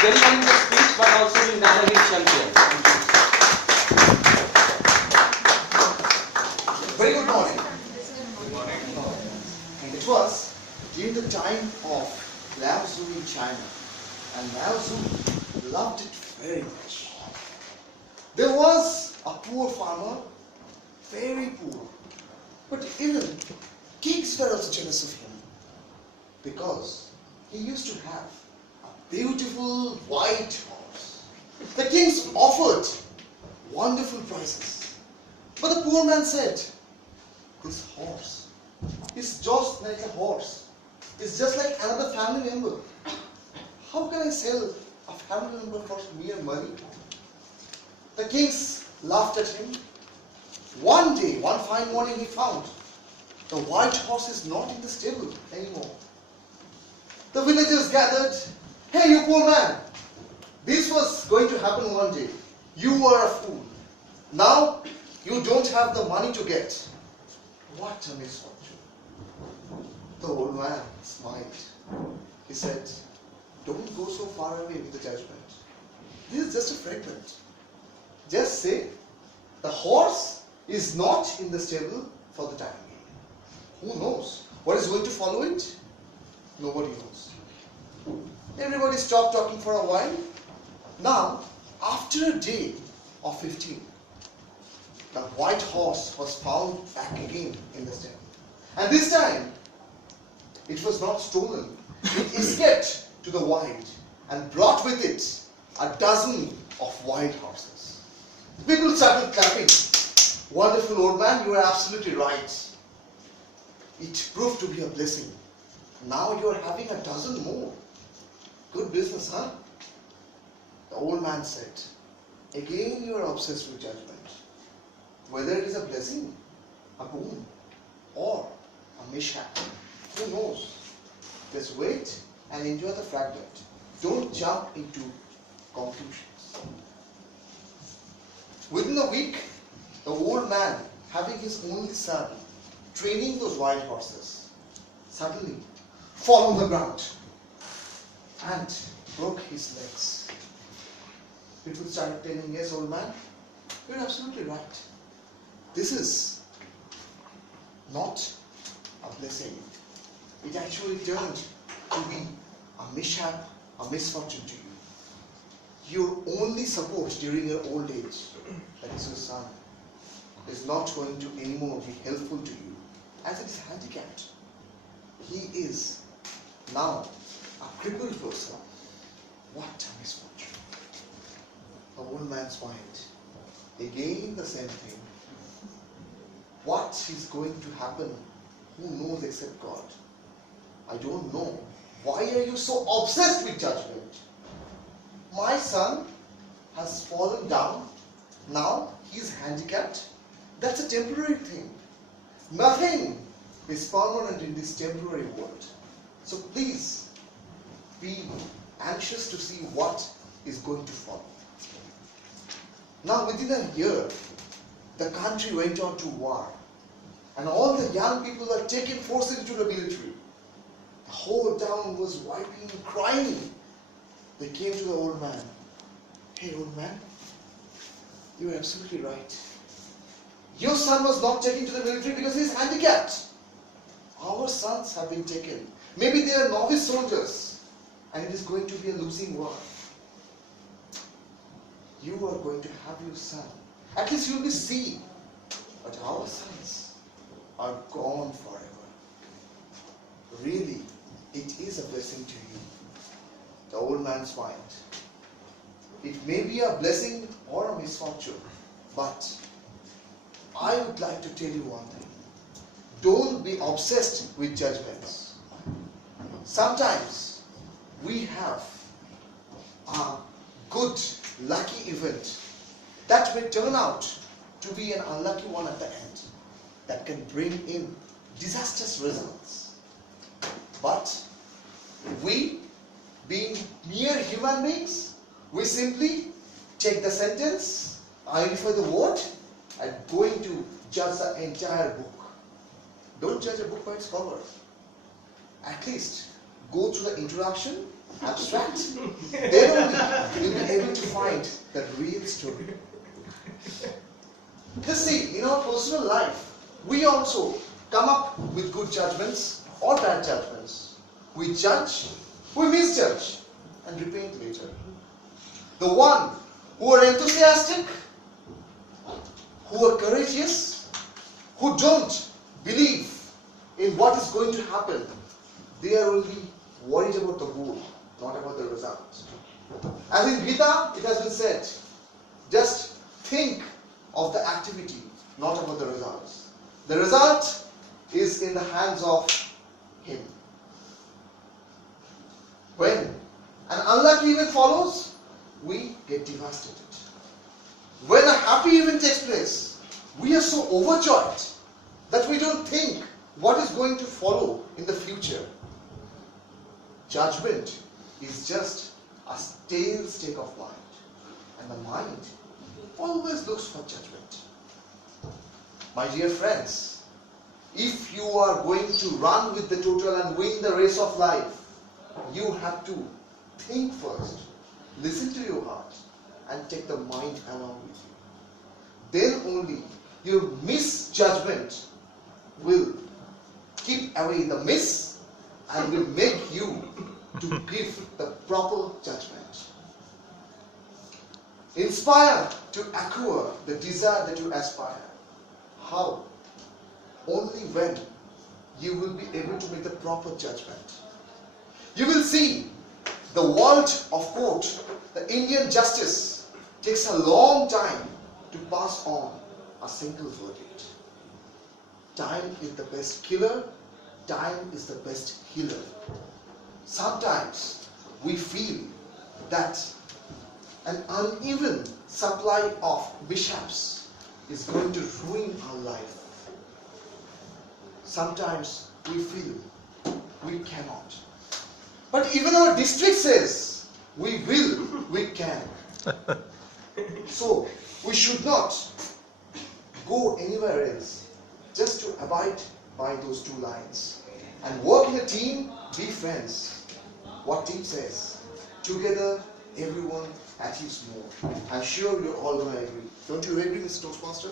delivering the speech but also being dynamic champion. Very good morning. It was during the time of Lao Tzu in China, and Lao Tzu loved it very much. There was a poor farmer, very poor, but even kings were also jealous of him because he used to have a beautiful white horse. The kings offered wonderful prices, but the poor man said, "This horse is just like a horse. It's just like another family member. How can I sell a family member for mere money?" The kings laughed at him. One day, one fine morning, he found the white horse is not in the stable anymore. The villagers gathered. "Hey, you poor man, this was going to happen one day. You were a fool. Now you don't have the money to get. What a misfortune." The old man smiled. He said, "Don't go so far away with the judgment. This is just a fragment. Just say, the horse is not in the stable for the time being. Who knows what is going to follow it? Nobody knows." Everybody stopped talking for a while. Now, after a day of 15, the white horse was found back again in the stable. And this time, it was not stolen. It escaped to the wild and brought with it a dozen of white horses. People started clapping. "Wonderful old man, you are absolutely right. It proved to be a blessing. Now you are having a dozen more. Good business, huh?" The old man said, "Again you are obsessed with judgment. Whether it is a blessing, a boon, or a mishap, who knows? Just wait and enjoy the fragment. Don't jump into conclusions." Within a week, the old man, having his only son, training those wild horses, suddenly fell on the ground and broke his legs. People started telling, "Yes, old man, you're absolutely right. This is not a blessing. It actually turned to be a mishap, a misfortune to you. Your only support during your old age, that is your son, is not going to anymore be helpful to you, as it is handicapped. He is now a crippled person. What a misfortune." The old man smiled. Again the same thing. What is going to happen? Who knows except God? I don't know. Why are you so obsessed with judgment? My son has fallen down. Now he is handicapped. That's a temporary thing. Nothing is permanent in this temporary world. So please be anxious to see what is going to follow. Now within a year, the country went on to war, and all the young people were taken forcibly to the military. The whole town was weeping, crying. They came to the old man. "Hey, old man, you are absolutely right. Your son was not taken to the military because he is handicapped. Our sons have been taken. Maybe they are novice soldiers, and it is going to be a losing war. You are going to have your son. At least you will be seen. But our sons are gone forever. Really, it is a blessing to you." The old man smiled. It may be a blessing or a misfortune, but I would like to tell you one thing. Don't be obsessed with judgments. Sometimes we have a good, lucky event that may turn out to be an unlucky one at the end, that can bring in disastrous results. But we, being mere human beings, we simply take the sentence, identify the word, and going to judge the entire book. Don't judge a book by its cover. At least go through the introduction abstract, then only you'll be able to find the real story. Just see, in our personal life, we also come up with good judgments or bad judgments. We judge, we misjudge, and repent later. The one who are enthusiastic, who are courageous, who don't believe in what is going to happen, they are only worried about the goal, not about the result. As in Gita, it has been said, just think of the activity, not about the results. The result is in the hands of Him. When an unlucky event follows, we get devastated. When a happy event takes place, we are so overjoyed that we don't think what is going to follow in the future. Judgment is just a stale state of mind, and the mind always looks for judgment. My dear friends, if you are going to run with the total and win the race of life, you have to think first, listen to your heart, and take the mind along with you. Then only your misjudgment will keep away the miss and will make you to give the proper judgment. Inspire to acquire the desire that you aspire. How? Only when you will be able to make the proper judgment. You will see the world of court, the Indian justice, takes a long time to pass on a single verdict. Time is the best killer, time is the best healer. Sometimes we feel that an uneven supply of mishaps is going to ruin our life. Sometimes we feel we cannot. But even our district says we will, we can. So we should not go anywhere else, just to abide by those two lines. And work in a team, be friends. What team says? Together, everyone achieves more. I'm sure you're all going to agree. Don't you agree, Mr. Toastmaster?